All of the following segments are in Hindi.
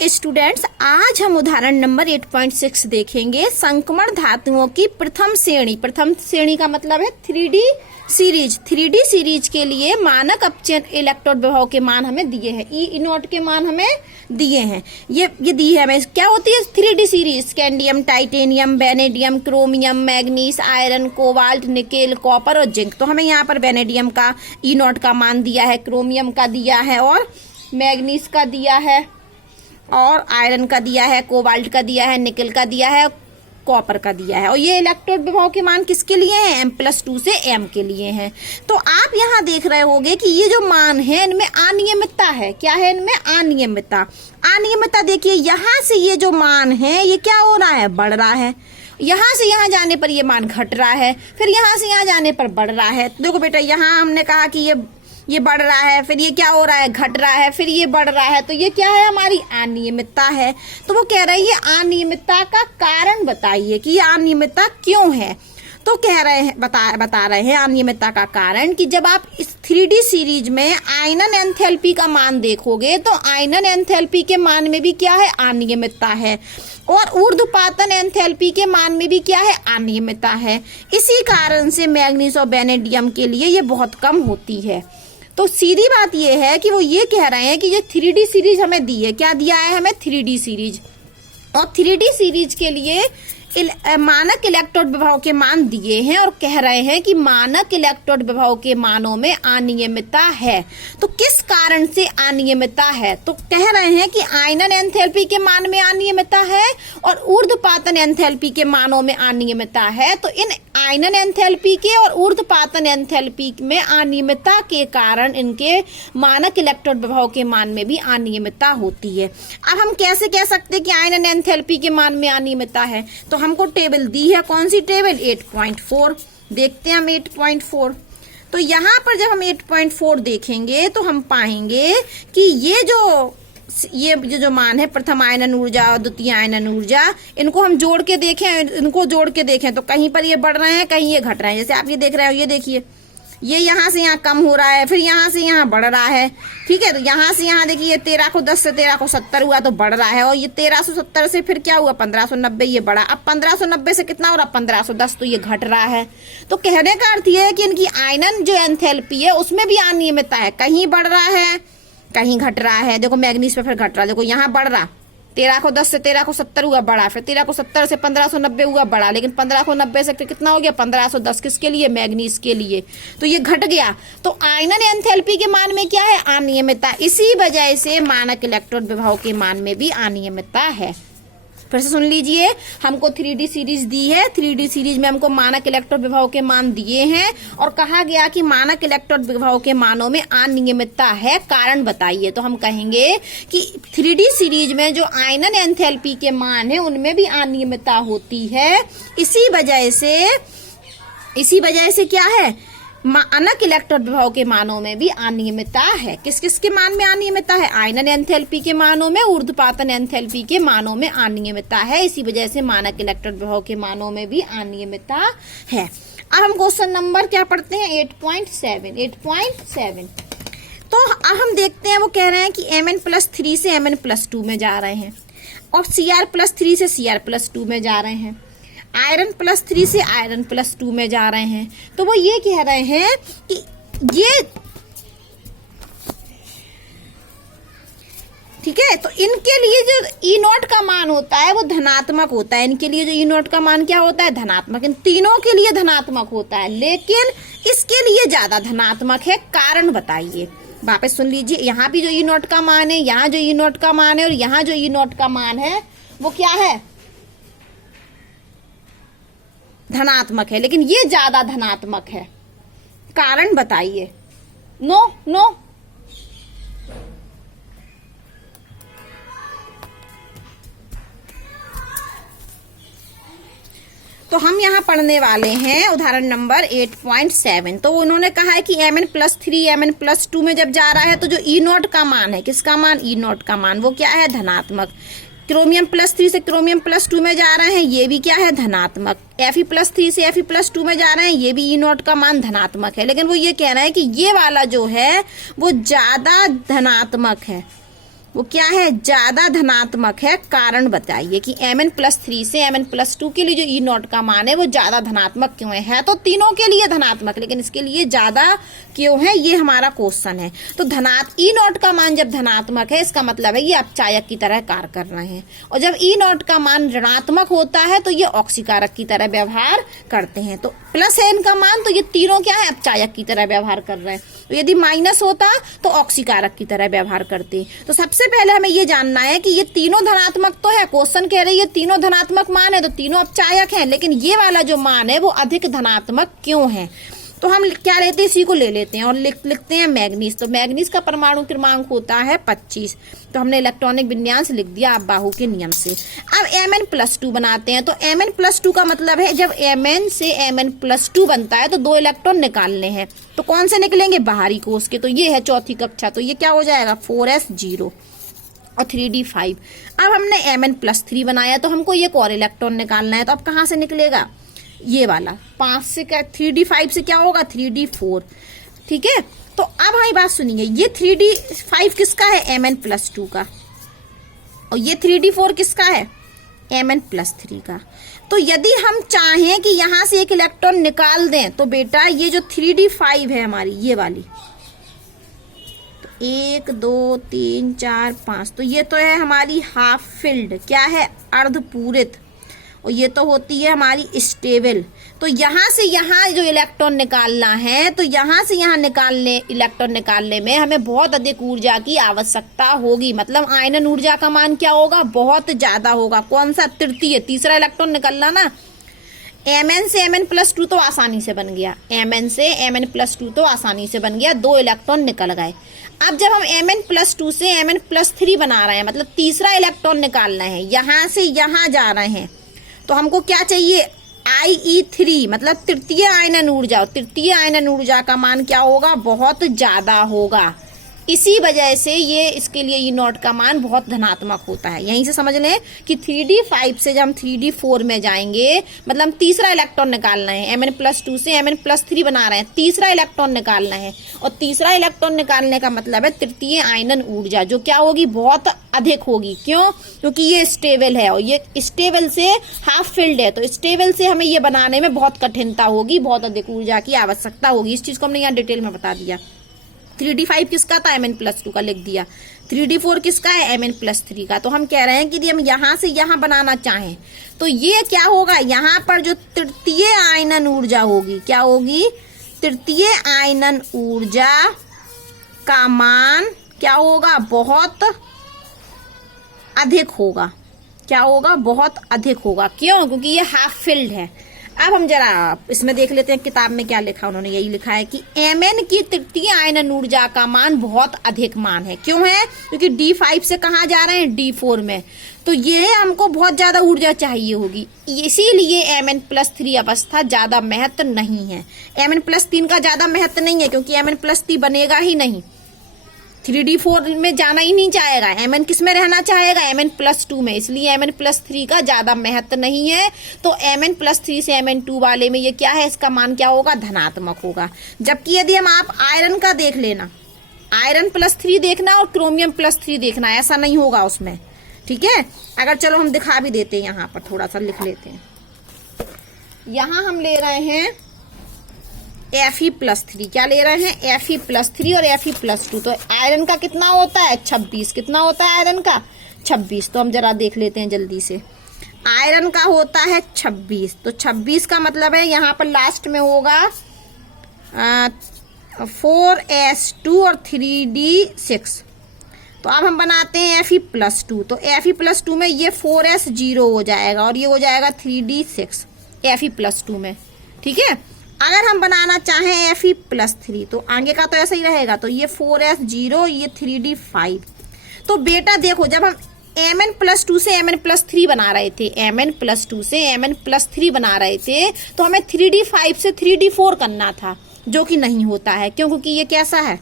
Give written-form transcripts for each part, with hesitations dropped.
स्टूडेंट्स, आज हम उदाहरण नंबर 8.6 देखेंगे। संक्रमण धातुओं की प्रथम श्रेणी। प्रथम श्रेणी का मतलब है 3D सीरीज। 3D सीरीज के लिए मानक अपचयन इलेक्ट्रोड विभव के मान हमें दिए हैं। ई नोट के मान हमें दिए हैं। ये दी है हमें। क्या होती है 3D series? Scandium, titanium, vanadium, chromium, manganese, iron, cobalt, nickel, copper और जिंक। तो हमें यहाँ पर वेनेडियम का ई नोट का मान दिया है, क्रोमियम का दिया है और मैग्नीस का दिया है और आयरन का दिया है, कोबाल्ट का दिया है, निकेल का दिया है, कॉपर का दिया है। और ये इलेक्ट्रोड विभव के मान किसके लिए हैं? M+2 से M के लिए हैं। तो आप यहाँ देख रहे होंगे कि ये जो मान है इनमें अनियमितता है। क्या है इनमें? अनियमितता। अनियमितता देखिए, यहाँ से ये जो मान है ये क्या हो रहा है? बढ़ रहा है। यहाँ से यहाँ जाने पर ये मान घट रहा है, फिर यहाँ से यहाँ जाने पर बढ़ रहा है। देखो बेटा, यहाँ हमने कहा कि ये बढ़ रहा है, फिर ये क्या हो रहा है? घट रहा है, फिर ये बढ़ रहा है। तो ये क्या है? हमारी अनियमितता है। तो वो कह रही है अनियमितता का कारण बताइए कि ये अनियमितता क्यों है। तो कह रहे हैं, बता रहे हैं अनियमितता का कारण कि जब आप इस 3D सीरीज में आयनन एंथैल्पी का मान देखोगे तो आयनन एंथैल्पी के मान में भी क्या है? अनियमितता है। और ऊर्ध्वपातन एंथैल्पी के मान में भी क्या है? अनियमितता है। इसी कारण से मैग्नीज और वेनेडियम के लिए ये बहुत कम होती है। तो सीधी बात ये है कि वो ये कह रहे हैं कि ये 3D सीरीज हमें दी है। क्या दिया है हमें? 3D series. और 3D सीरीज के लिए मानक इलेक्ट्रोड विभव के मान दिए हैं और कह रहे हैं कि मानक इलेक्ट्रोड विभव के मानों में अनियमितता है। तो किस कारण से अनियमितता है? तो कह रहे हैं कि आयनन एंथैल्पी के मान में अनियमितता है और ऊर्ध्वपातन एंथैल्पी के मानों में अनियमितता है। तो इन आयनन एंथैल्पी के और ऊर्ध्वपातन एंथैल्पी में अनियमितता के कारण इनके मानक इलेक्ट्रोड विभव के मान में भी अनियमितता होती है। अब हम कैसे कह सकते हैं कि आयनन एंथैल्पी के मान में अनियमितता है? तो हमको टेबल दी है। कौन सी टेबल? 8.4। देखते हैं हम 8.4। तो यहाँ पर जब हम 8.4 देखेंगे तो हम पाएंगे कि ये जो मान है प्रथम आयनन ऊर्जा और द्वितीय आयनन ऊर्जा, इनको हम जोड़ के देखें तो कहीं पर ये बढ़ रहे हैं, कहीं ये घट रहे हैं। जैसे आप ये देख रहे हो, ये देखिए, ये यहाँ से यहाँ कम हो रहा है, फिर यहाँ से यहाँ बढ़ रहा है। ठीक है, तो यहाँ से यहाँ देखिए 13 को 10 से 13 को 70 हुआ तो बढ़ रहा है। और ये 1370 से फिर क्या हुआ? 1590, ये बढ़ा। अब 1590 से कितना हो रहा? 1510, तो ये घट रहा है। तो कहने का अर्थ ये है कि इनकी आयनन जो एंथैल्पी है उसमें भी अनियमितता है। कहीं बढ़ रहा है, कहीं घट रहा है। देखो मैग्नीज पे फिर घट रहा है। देखो यहाँ बढ़ रहा, 13 को 10 से 13 को 70 हुआ, बढ़ा। फिर 13 को 70 से 1590 हुआ, बढ़ा। लेकिन 1590 से कितना हो गया? 1510। किसके लिए? मैग्नीज के लिए। तो ये घट गया। तो आयनन एंथैल्पी के मान में क्या है? अनियमितता। इसी वजह से मानक इलेक्ट्रोड विभव के मान में भी अनियमितता है। फिर से सुन लीजिए, हमको 3D सीरीज दी है। 3D सीरीज में हमको मानक इलेक्ट्रोड विभव के मान दिए हैं और कहा गया कि मानक इलेक्ट्रोड विभव के मानों में अनियमितता है। कारण बताइए। तो हम कहेंगे कि 3D सीरीज में जो आयनन एंथैल्पी के मान है उनमें भी अनियमितता होती है। इसी वजह से क्या है? मानक इलेक्ट्रोड विभव के मानों में भी अनियमितता है। किस किस के मान में अनियमितता है? आयनन एंथैल्पी के मानों में, ऊर्ध्वपातन एंथैल्पी के मानों में अनियमितता है। इसी वजह से मानक इलेक्ट्रोड विभव के मानों में भी अनियमितता है। अब हम क्वेश्चन नंबर क्या पढ़ते हैं? 8.7। तो अब हम देखते हैं, वो कह रहे हैं कि Mn+3 से Mn+2 में जा रहे हैं और Cr+3 से Cr+2 में जा रहे हैं, आयरन+3 से आयरन+2 में जा रहे हैं। तो वो ये कह रहे हैं कि ये ठीक है, तो इनके लिए जो ई नोट का मान होता है वो धनात्मक होता है। इनके लिए जो ई नोट का मान क्या होता है? धनात्मक। इन तीनों के लिए धनात्मक होता है, लेकिन इसके लिए ज्यादा धनात्मक है। कारण बताइए। वापस सुन लीजिए, यहाँ भी जो ई नोट का मान है, यहाँ जो ई नोट का मान है और यहाँ जो ई नोट का मान है वो क्या है? धनात्मक है, लेकिन ये ज्यादा धनात्मक है। कारण बताइए। नो। तो हम यहाँ पढ़ने वाले हैं उदाहरण नंबर 8.7। तो उन्होंने कहा है कि Mn+3 Mn+2 में जब जा रहा है तो जो ई नोट का मान है, किसका मान? ई नोट का मान, वो क्या है? धनात्मक। क्रोमियम+3 से क्रोमियम+2 में जा रहे हैं, ये भी क्या है? धनात्मक। Fe+3 से Fe+2 में जा रहे हैं, ये भी ई नोट का मान धनात्मक है। लेकिन वो ये कह रहे हैं कि ये वाला जो है वो ज्यादा धनात्मक है। वो क्या है, ज्यादा धनात्मक है। कारण बताइए कि Mn+3 से Mn+2 के लिए जो E0 का मान है वो ज्यादा धनात्मक क्यों है तो तीनों के लिए धनात्मक, लेकिन इसके लिए ज्यादा क्यों है, ये हमारा क्वेश्चन है। तो E0 का मान जब धनात्मक है इसका मतलब है ये अपचायक की तरह कार्य कर रहे हैं, और जब E0 का मान ऋणात्मक होता है तो ये ऑक्सीकारक की तरह व्यवहार करते हैं। तो प्लस है इनका मान, तो ये तीनों क्या है, अपचायक की तरह व्यवहार कर रहे हैं। तो यदि माइनस होता तो ऑक्सीकारक की तरह व्यवहार करते। तो सबसे पहले हमें ये जानना है कि ये तीनों धनात्मक तो है, क्वेश्चन कह रहे हैं ये तीनों धनात्मक मान है तो तीनों अपचायक हैं, लेकिन ये वाला जो मान है वो अधिक धनात्मक क्यों है। तो हम क्या लेते हैं, इसी को ले लेते हैं और लिखते हैं मैग्नीज। तो मैग्नीज का परमाणु क्रमांक होता है 25। तो हमने इलेक्ट्रॉनिक विन्यास लिख दिया आप बाहु के नियम से। अब Mn+2 बनाते हैं। तो Mn+2 का मतलब है जब Mn से Mn+2 बनता है तो 2 इलेक्ट्रॉन निकालने हैं। तो कौन से निकलेंगे, बाहरी कोष के। तो ये है चौथी कक्षा, तो ये क्या हो जाएगा 4s0 और 3d5। अब हमने Mn+3 बनाया तो हमको ये और इलेक्ट्रॉन निकालना है। तो अब कहाँ से निकलेगा, ये वाला 5 से क्या 3d5 से क्या होगा 3d4। ठीक है, तो अब हमारी बात सुनिए, ये 3d5 किसका है, Mn+2 का, और ये 3d4 किसका है, Mn+3 का। तो यदि हम चाहें कि यहां से एक इलेक्ट्रॉन निकाल दें तो बेटा ये जो 3d5 है हमारी ये वाली, तो 1 2 3 4 5, तो ये तो है हमारी हाफ फिल्ड, क्या है अर्धपूरित, और ये तो होती है हमारी स्टेबल। तो यहां से यहां जो इलेक्ट्रॉन निकालना है तो यहां से यहां इलेक्ट्रॉन निकालने में हमें बहुत अधिक ऊर्जा की आवश्यकता होगी, मतलब आयनन ऊर्जा का मान क्या होगा, बहुत ज्यादा होगा। कौन सा, तृतीय, तीसरा इलेक्ट्रॉन निकलना ना। Mn से Mn+2 तो आसानी से बन गया, Mn से Mn+2 तो आसानी से बन गया, 2 इलेक्ट्रॉन निकल गए। अब जब हम Mn+2 से Mn+3 बना रहे हैं, मतलब तीसरा इलेक्ट्रॉन निकालना है, यहां से यहां जा रहे हैं, तो हमको क्या चाहिए, IE3 मतलब तृतीय आयनन ऊर्जा। तृतीय आयनन ऊर्जा का मान क्या होगा, बहुत ज्यादा होगा। इसी वजह से ये इसके लिए E0 का मान बहुत धनात्मक होता है। यहीं से समझ लें कि 3d5 से जब हम 3d4 में जाएंगे, मतलब तीसरा इलेक्ट्रॉन निकालना है, Mn+2 से Mn+3 बना रहे हैं, तीसरा इलेक्ट्रॉन निकालना है, और तीसरा इलेक्ट्रॉन निकालने का मतलब है तृतीय आयनन ऊर्जा जो क्या होगी, बहुत अधिक होगी। क्यों, क्योंकि ये स्टेबल है और ये स्टेबल से हाफ फिल्ड है, तो स्टेबल से हमें ये बनाने में बहुत कठिनता होगी, बहुत अधिक ऊर्जा की आवश्यकता होगी। इस चीज को हमने यहाँ डिटेल में बता दिया। 3d5 किसका था, Mn+2 का लिख दिया। 3d4 किसका है, Mn+3 का। तो हम कह रहे हैं कि यदि हम यहां से यहां बनाना चाहें तो ये क्या होगा, यहां पर जो तृतीय आयनन ऊर्जा होगी, क्या होगी, तृतीय आयनन ऊर्जा का मान क्या होगा, बहुत अधिक होगा। क्या होगा, बहुत अधिक होगा। क्यों, क्योंकि ये हाफ फिल्ड है। अब हम जरा इसमें देख लेते हैं किताब में क्या लिखा, उन्होंने यही लिखा है कि Mn की तृतीय आयनन ऊर्जा का मान बहुत अधिक मान है। क्यों है, क्योंकि D5 से कहाँ जा रहे हैं, D4 में, तो ये हमको बहुत ज्यादा ऊर्जा चाहिए होगी, इसीलिए Mn+3 अवस्था ज्यादा महत्व नहीं है। Mn+3 का ज्यादा महत्व नहीं है क्योंकि Mn+3 बनेगा ही नहीं, 3d4 में जाना ही नहीं चाहेगा। Mn किस में रहना चाहेगा, Mn+2 में, इसलिए Mn+3 का ज्यादा महत्व नहीं है। तो Mn+3 से Mn2 वाले में ये क्या है, इसका मान क्या होगा, धनात्मक होगा। जबकि यदि हम आप आयरन का देख लेना, आयरन+3 देखना और क्रोमियम+3 देखना, ऐसा नहीं होगा उसमें। ठीक है, अगर चलो हम दिखा भी देते हैं, यहाँ पर थोड़ा सा लिख लेते हैं। यहाँ हम ले रहे हैं Fe+3, क्या ले रहे हैं, Fe+3 और Fe+2। तो आयरन का कितना होता है, 26। कितना होता है आयरन का, 26। तो हम जरा देख लेते हैं जल्दी से। आयरन का होता है 26, तो 26 का मतलब है यहाँ पर लास्ट में होगा 4s2 और 3d6। तो अब हम बनाते हैं Fe+2। तो Fe+2 में ये 4s0 हो जाएगा और ये हो जाएगा 3d6 Fe+2 में। ठीक है, अगर हम बनाना चाहें Fe+3 तो आगे का तो ऐसा ही रहेगा, तो ये 4s0, ये 3d5। तो बेटा देखो, जब हम Mn+2 से Mn+3 बना रहे थे, Mn+2 से Mn+3 बना रहे थे, तो हमें 3d5 से 3d4 करना था, जो कि नहीं होता है। क्यों, क्योंकि ये कैसा है,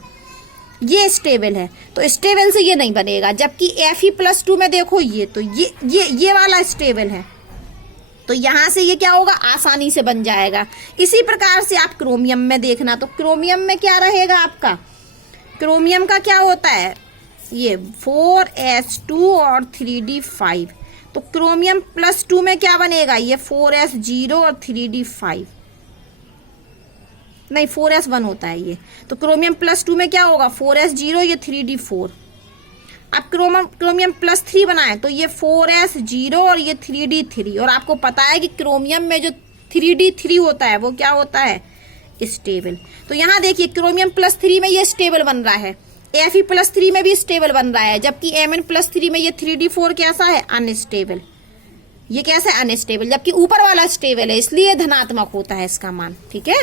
ये स्टेबल है, तो स्टेबल से ये नहीं बनेगा। जबकि Fe+2 में देखो, ये तो ये वाला स्टेबल है, तो यहां से ये क्या होगा, आसानी से बन जाएगा। इसी प्रकार से आप क्रोमियम में देखना, तो क्रोमियम में क्या रहेगा आपका, क्रोमियम का क्या होता है, ये 4s2 और 3d5, तो क्रोमियम +2 में क्या बनेगा, ये 4s0 और 3d5, नहीं 4s1 होता है ये, तो क्रोमियम +2 में क्या होगा 4s0, ये 3d4। अब क्रोमियम +3 बनाए तो ये 4s0 और ये 3d3, और आपको पता है कि क्रोमियम में जो 3d3 होता है वो क्या होता है, स्टेबल। तो यहाँ देखिए क्रोमियम +3 में ये स्टेबल बन रहा है, Fe+3 में भी स्टेबल बन रहा है, जबकि Mn+3 में ये 3d4 कैसा है, अनस्टेबल। ये कैसा है, अनस्टेबल, जबकि ऊपर वाला स्टेबल है, इसलिए धनात्मक होता है इसका मान। ठीक है।